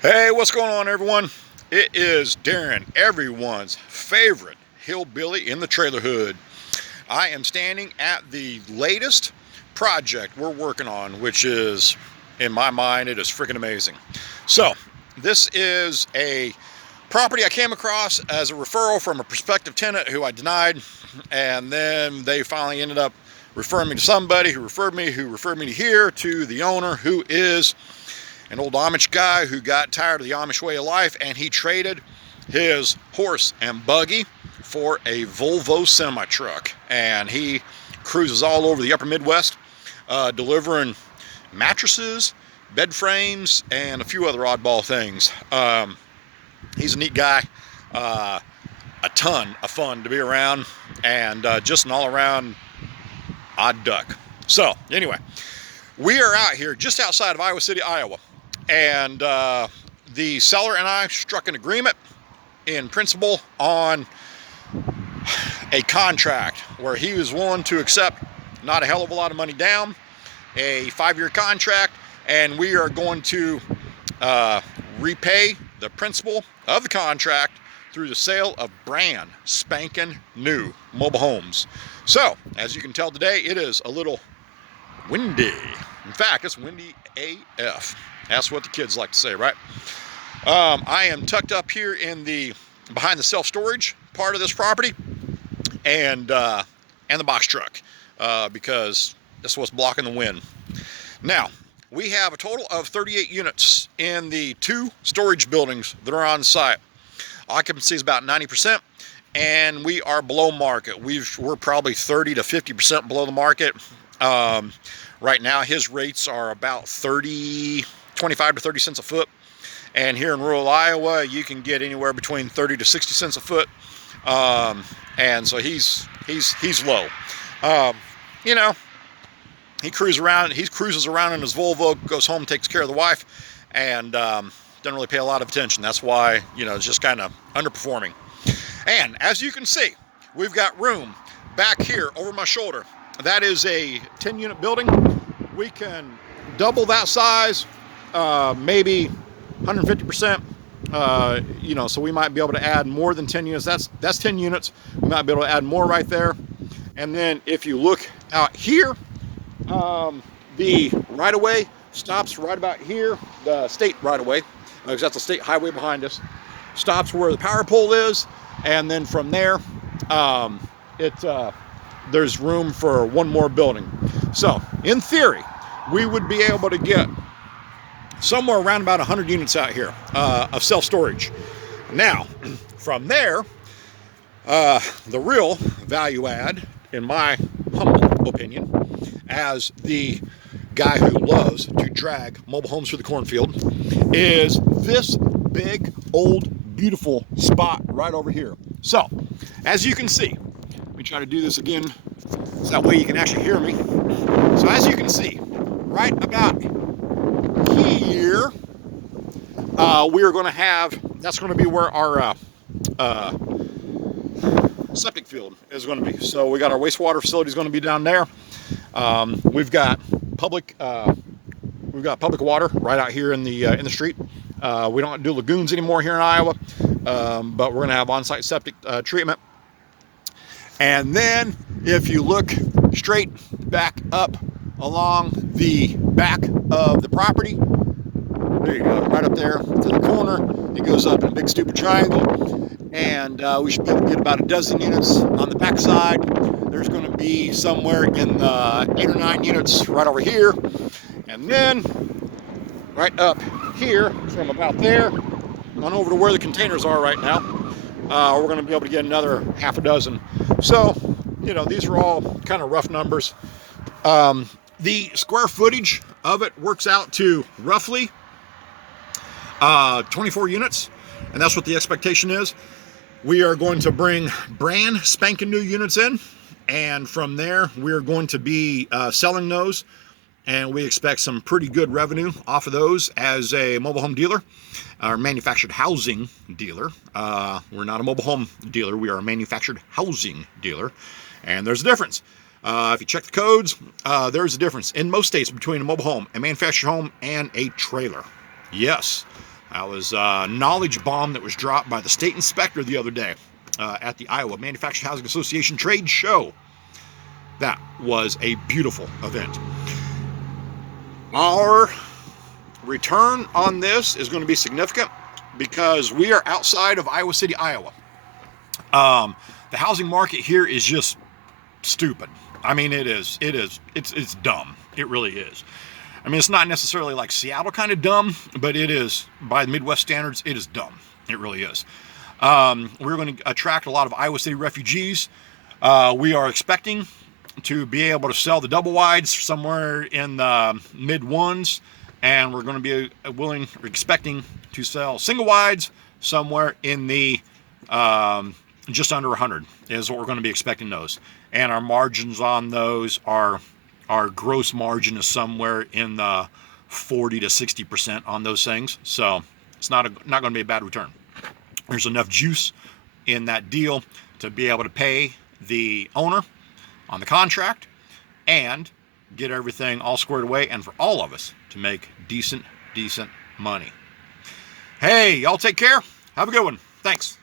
Hey, what's going on, everyone? It is Darren, everyone's favorite hillbilly in the trailer hood. I am standing at the latest project we're working on, which is, in my mind, it is freaking amazing. So, this is a property I came across as a referral from a prospective tenant who I denied, and then they finally ended up referring me to somebody who referred me to here to the owner, who is an old Amish guy who got tired of the Amish way of life, and he traded his horse and buggy for a Volvo semi truck, and he cruises all over the upper Midwest, delivering mattresses, bed frames, and a few other oddball things. He's a neat guy, a ton of fun to be around, and just an all-around odd duck. So anyway, we are out here just outside of Iowa City, Iowa, and the seller and I struck an agreement in principle on a contract where he was willing to accept not a hell of a lot of money down, a 5-year contract, and we are going to repay the principal of the contract through the sale of brand spanking new mobile homes. So, as you can tell today, it is a little windy. In fact, it's windy AF. That's what the kids like to say, right? I am tucked up here in the behind the self-storage part of this property, and the box truck, because this was blocking the wind. Now, we have a total of 38 units in the 2 storage buildings that are on site. Occupancy is about 90%, and we are below market. We're probably 30 to 50% below the market. Right now, his rates are about 25 to 30 cents a foot. And here in rural Iowa, you can get anywhere between 30 to 60 cents a foot. And so he's low. You know, he cruises around in his Volvo, goes home, takes care of the wife, and doesn't really pay a lot of attention. That's why, it's just kind of underperforming. And as you can see, we've got room back here over my shoulder. That is a 10-unit building. We can double that size, maybe 150%. So we might be able to add more than 10 units. That's 10 units. We might be able to add more right there. And then if you look out here, the right-of-way stops right about here. The state right-of-way, because that's a state highway behind us, stops where the power pole is. And then from there, there's room for one more building. So in theory, we would be able to get somewhere around about 100 units out here of self-storage. Now, from there, the real value add, in my humble opinion, as the guy who loves to drag mobile homes through the cornfield, is this big, old, beautiful spot right over here. So, as you can see, let me try to do this again so that way you can actually hear me. So as you can see, right about here, we are going to have, that's going to be where our septic field is going to be. So we got our wastewater facility is going to be down there. We've got public water right out here in the street. We don't do lagoons anymore here in Iowa, but we're going to have on-site septic treatment. And then if you look straight back up along the back of the property, there you go, right up there to the corner, it goes up in a big stupid triangle, and we should be able to get about a dozen units on the back side. There's going to be somewhere in the 8 or 9 units right over here, and then right up here from about there on over to where the containers are right now, we're going to be able to get another half a dozen. So, these are all kind of rough numbers. The square footage of it works out to roughly 24 units, and that's what the expectation is. We are going to bring brand spanking new units in, and from there we're going to be selling those, and we expect some pretty good revenue off of those as a mobile home dealer, or manufactured housing dealer. We're not a mobile home dealer, we are a manufactured housing dealer, and there's a difference. If you check the codes, there's a difference in most states between a mobile home, a manufactured home, and a trailer. Yes, That was a knowledge bomb that was dropped by the state inspector the other day at the Iowa Manufactured Housing Association trade show. That was a beautiful event. Our return on this is going to be significant because we are outside of Iowa City, Iowa. The housing market here is just stupid. I mean, it's dumb. It really is. I mean, it's not necessarily like Seattle kind of dumb, but it is, by Midwest standards, it is dumb. It really is. We're going to attract a lot of Iowa City refugees. We are expecting to be able to sell the double wides somewhere in the mid ones, and we're going to be expecting to sell single wides somewhere in the just under 100 is what we're going to be expecting those. And our margins on those are, our gross margin is somewhere in the 40 to 60% on those things. So it's not going to be a bad return. There's enough juice in that deal to be able to pay the owner on the contract and get everything all squared away, and for all of us to make decent money. Hey, y'all take care. Have a good one. Thanks.